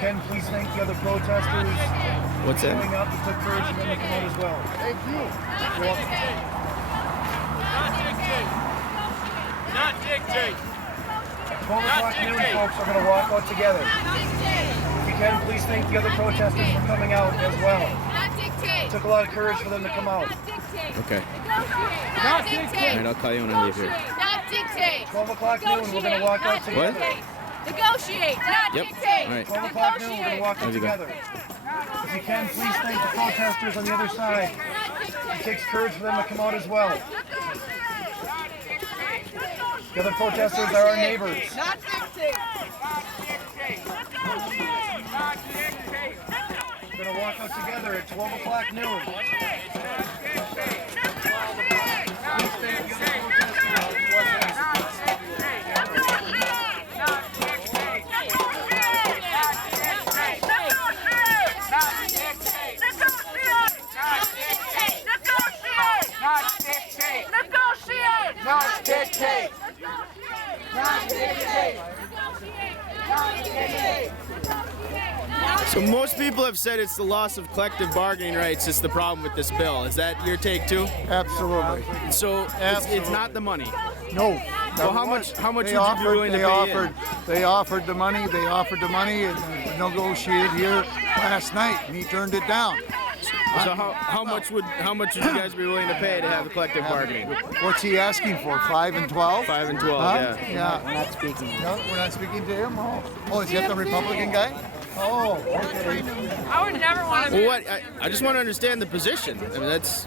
can, please thank the other protesters. What's that? Showing up, it took courage for them to come out as well. Thank you. Not dictate. 12 o'clock noon, folks are going to walk out together. If you can, please thank the other protesters for coming out as well. It took a lot of courage for them to come out. Okay. Not dictate. All right, I'll call you when I leave here. Not dictate. 12 o'clock noon, we're going to walk out together. Negotiate, not Yep. dictate. All right. 12 o'clock noon, we're going to walk out How's it going? together. If you can, please thank the protesters on the other side. It takes courage for them to come out as well. The other protesters are our neighbors. Not dictate. We're going to walk out together at 12 o'clock noon. Not dictate. So most people have said it's the loss of collective bargaining rights that's the problem with this bill. Is that your take too? Absolutely. So it's not the money. No. Well, how much would you be willing to pay in? They offered the money, and negotiated here last night, and he turned it down. So how much would you guys be willing to pay to have the collective bargaining? What's he asking for, 5 and 12? 5 and 12, Huh? yeah. We're not speaking. No, we're not speaking to him? Oh, is that the Republican guy? Oh, okay. I would never want to Well, what? I just want to understand the position. I mean, that's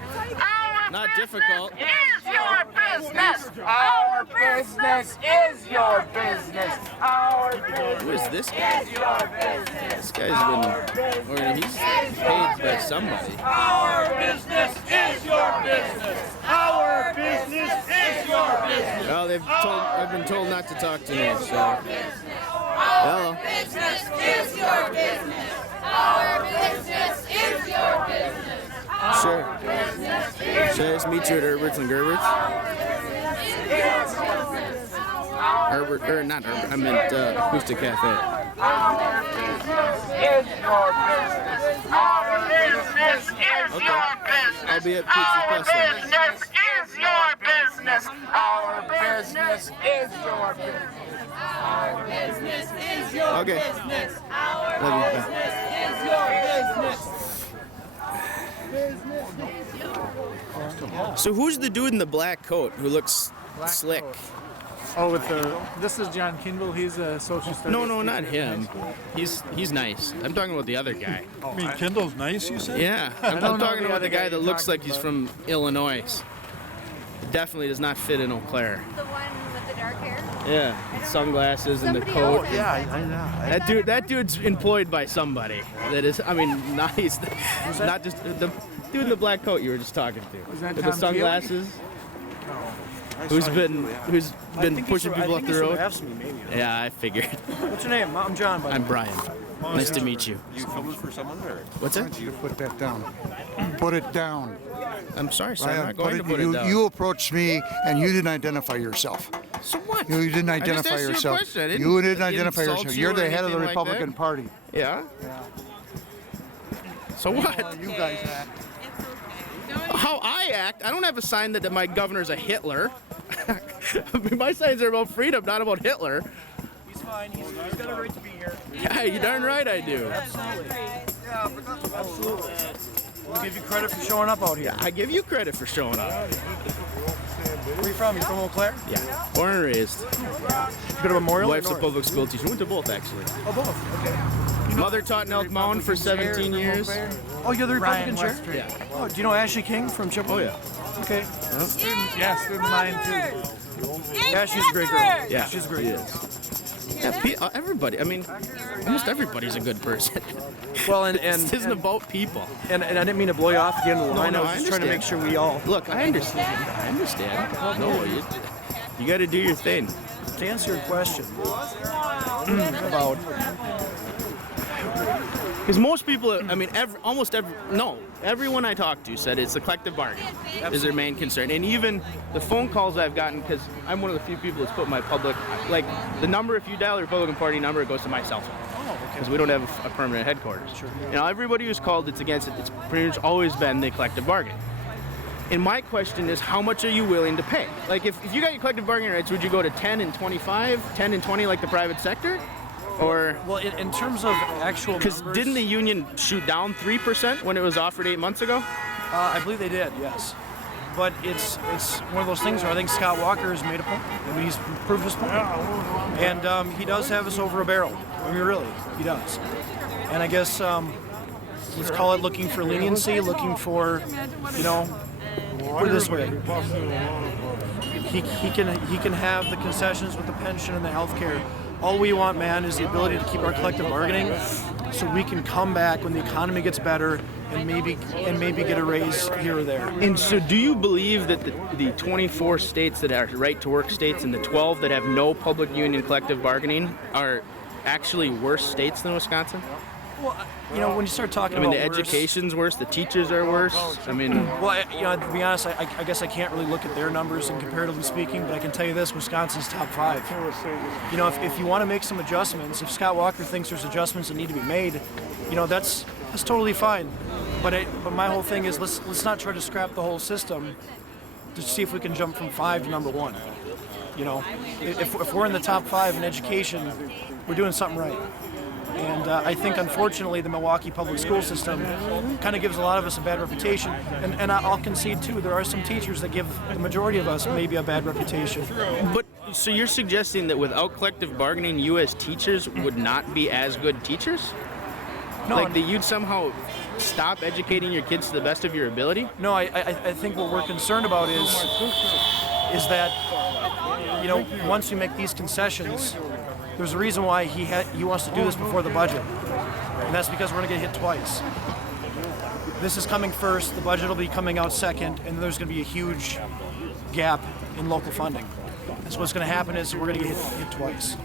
not difficult. Is your business. Our business is your business. Our business Who is this guy? is your business. This guy's been, or he's paid by somebody. Our business is your business. Our business is your business. Well, I've been told not to talk to me, so. Hello. business is your business. Our business is your business. Sure. Should I just meet you at Herbert's and Gerbert's? Herbert, or not Herbert, I meant Acoustic Cafe. Our business is your business. Our business is your business. I'll be at Pizza Our Plus then. business is your business. Our business is your business. Our business is your Okay. business. Our Love you. Bye. business is your business. So who's the dude in the black coat who looks slick? Oh, this is John Kindle. He's a social studies. No, not him. He's nice. I'm talking about the other guy. I mean, Kendall's nice, you said? Yeah, I'm don't know talking the about other the guy guy that you're looks talking like he's about. from Illinois. Definitely does not fit in Eau Claire. The one with the dark hair? Yeah, sunglasses and the Somebody coat. else has Yeah, that. I know. That dude's employed by somebody. That is, I mean, nice. Not just the dude in the black coat you were just talking to. Was that With Tom the sunglasses. Who's been pushing people up the road? Yeah, I figured. What's your name? I'm John. I'm Brian. Nice to meet you. You filming for someone or? What's that? You put that down. Put it down. I'm sorry, sir. I'm Ryan, not going to put it down. You approached me and you didn't identify yourself. So what? You didn't I just identify asked you a yourself. question. I didn't You didn't identify insult yourself. you You're or the head of the anything like that. Republican Party. Yeah? So what? You guys act. How I act? I don't have a sign that my governor's a Hitler. I mean, my signs are about freedom, not about Hitler. He's fine. He's got a right to be here. Yeah, you're darn right I do. Absolutely. We'll give you credit for showing up out here. I give you credit for showing up. Where are you from? You from Eau Claire? Yeah, born and raised. You go to Memorial? Wife's a public school teacher. Went to both, actually. Oh, both. Okay. Mother taught in Elk Mound for 17 years. Oh, you're the Republican chair? Yeah. Oh, do you know Ashley King from Chippewa? Oh, yeah. Okay. Yeah, student mine too. Yeah, she's a great girl. Yeah, she's a great she girl. is. Yeah, everybody. I mean, almost everybody's a good person. Well, and This isn't about people. I didn't mean to blow you off at the end of the line. no, I was just trying to make sure we all. Look, I understand. No, you got to do your thing. To answer your question about Because most people, I mean, everyone I talked to said it's the collective bargain is their main concern. And even the phone calls I've gotten, because I'm one of the few people that's put my public, like the number, if you dial the Republican Party number, it goes to my cell phone. Because we don't have a permanent headquarters. Sure. You know, everybody who's called, it's against it. It's pretty much always been the collective bargain. And my question is, how much are you willing to pay? Like, if you got your collective bargaining rights, would you go to 10 and 25, 10 and 20 like the private sector? Or, well, in terms of actual numbers, because didn't the union shoot down 3% when it was offered 8 months ago? I believe they did, yes. But it's one of those things where I think Scott Walker has made a point. I mean, he's proved his point. And he does have us over a barrel. I mean, really, he does. And I guess, let's call it looking for leniency, looking for, you know, put it this way. He can have the concessions with the pension and the health care. All we want, man, is the ability to keep our collective bargaining so we can come back when the economy gets better and maybe get a raise here or there. And so do you believe that the 24 states that are right-to-work states and the 12 that have no public union collective bargaining are actually worse states than Wisconsin? Well, you know, when you start talking about the education's worse, the teachers are worse. I mean, well, you know, to be honest, I guess I can't really look at their numbers and comparatively speaking, but I can tell you this: Wisconsin's top 5. You know, if you want to make some adjustments, if Scott Walker thinks there's adjustments that need to be made, you know, that's totally fine. But my whole thing is let's not try to scrap the whole system to see if we can jump from 5 to number 1. You know, if we're in the top 5 in education, we're doing something right. And I think, unfortunately, the Milwaukee public school system kind of gives a lot of us a bad reputation. And I'll concede, too, there are some teachers that give the majority of us maybe a bad reputation. But so you're suggesting that without collective bargaining, you as teachers would not be as good teachers? No, like that you'd somehow stop educating your kids to the best of your ability? No, I think what we're concerned about is that, you know, once we make these concessions, there's a reason why he wants to do this before the budget, and that's because we're going to get hit twice. This is coming first, the budget will be coming out second, and then there's going to be a huge gap in local funding. And so what's going to happen is we're going to get hit twice.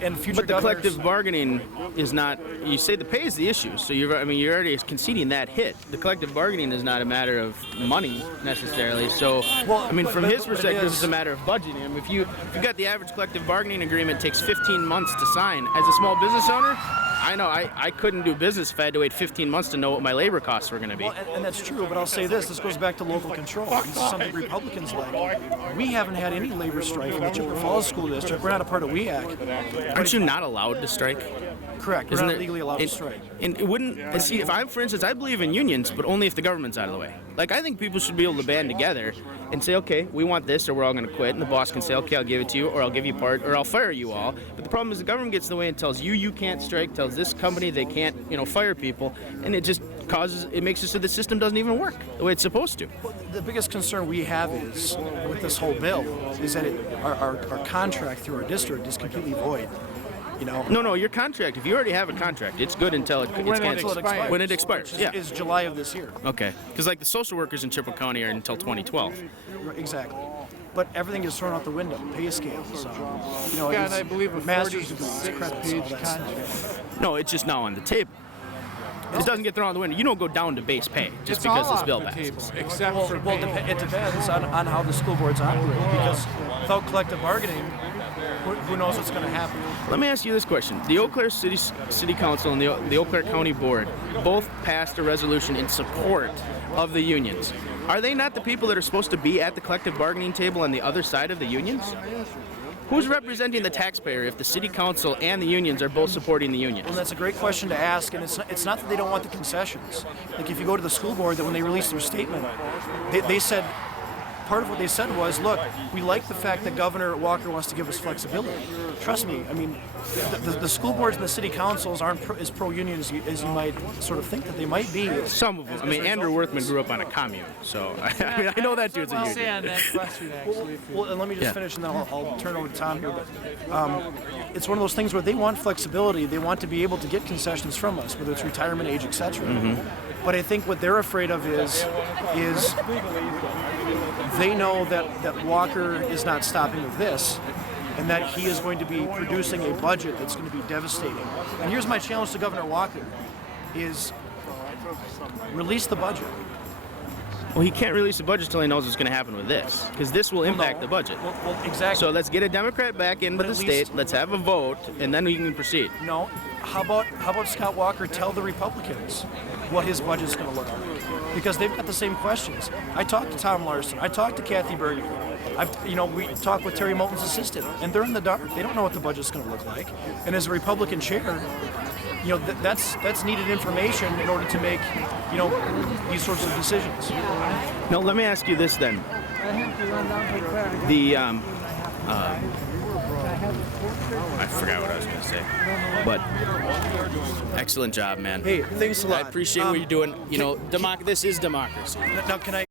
And future but the collective bargaining is not. You say the pay is the issue, so you're already conceding that hit. The collective bargaining is not a matter of money necessarily. So, well, I mean, from his perspective, it's a matter of budgeting. I mean, if you got the average collective bargaining agreement takes 15 months to sign. As a small business owner, I know I couldn't do business if I had to wait 15 months to know what my labor costs were going to be. Well, and that's true, but I'll say this goes back to local control. This is something Republicans like. We haven't had any labor strike in the Chippewa Falls School District. We're not a part of WEAC. Aren't you not allowed to strike? Correct. We're not legally allowed to strike. And it wouldn't, see, if I, for instance, I believe in unions, but only if the government's out of the way. Like, I think people should be able to band together and say, okay, we want this, or we're all going to quit. And the boss can say, okay, I'll give it to you, or I'll give you part, or I'll fire you all. But the problem is the government gets in the way and tells you can't strike, tells this company they can't, fire people, and it just makes it so the system doesn't even work the way it's supposed to. Well, the biggest concern we have is, with this whole bill, is that our contract through our district is completely void. No, your contract, if you already have a contract, it's good until it expires. When it expires, is July of this year. Okay, because like the social workers in Chippewa County are until 2012. Exactly. But everything is thrown out the window, pay scales. I believe a master's 46-page contract. No, it's just now on the table. It doesn't get thrown out the window. You don't go down to base pay just because this bill passes. Except for it depends on how the school boards operate. Because without collective bargaining, who knows what's going to happen? Let me ask you this question. The Eau Claire City Council and the Eau Claire County Board both passed a resolution in support of the unions. Are they not the people that are supposed to be at the collective bargaining table on the other side of the unions? Who's representing the taxpayer if the city council and the unions are both supporting the unions? Well, that's a great question to ask, and it's not that they don't want the concessions. Like if you go to the school board, that when they released their statement, they said, part of what they said was, look, we like the fact that Governor Walker wants to give us flexibility. Trust me, I mean, the school boards and the city councils aren't as pro-union as you might sort of think that they might be. Some of them. I mean, Andrew Worthman grew up on a commune, so I know that dude's a union. Say on that question, actually. Well, and let me just finish, and then I'll turn over to Tom here. But it's one of those things where they want flexibility. They want to be able to get concessions from us, whether it's retirement age, etc. Mm-hmm. But I think what they're afraid of is they know that Walker is not stopping with this, and that he is going to be producing a budget that's going to be devastating. And here's my challenge to Governor Walker: is release the budget. Well, he can't release the budget until he knows what's going to happen with this, because this will impact the budget. Well, exactly. So let's get a Democrat back into But the at state. least- Let's have a vote, and then we can proceed. No. How about Scott Walker tell the Republicans what his budget's going to look like? Because they've got the same questions. I talked to Tom Larson. I talked to Kathy Bergen. We talked with Terry Moulton's assistant, and they're in the dark. They don't know what the budget's going to look like. And as a Republican chair, that's needed information in order to make, these sorts of decisions. Now, let me ask you this then. I forgot what I was going to say. But excellent job, man. Hey, thanks a lot. I appreciate what you're doing. This is democracy. Now, can I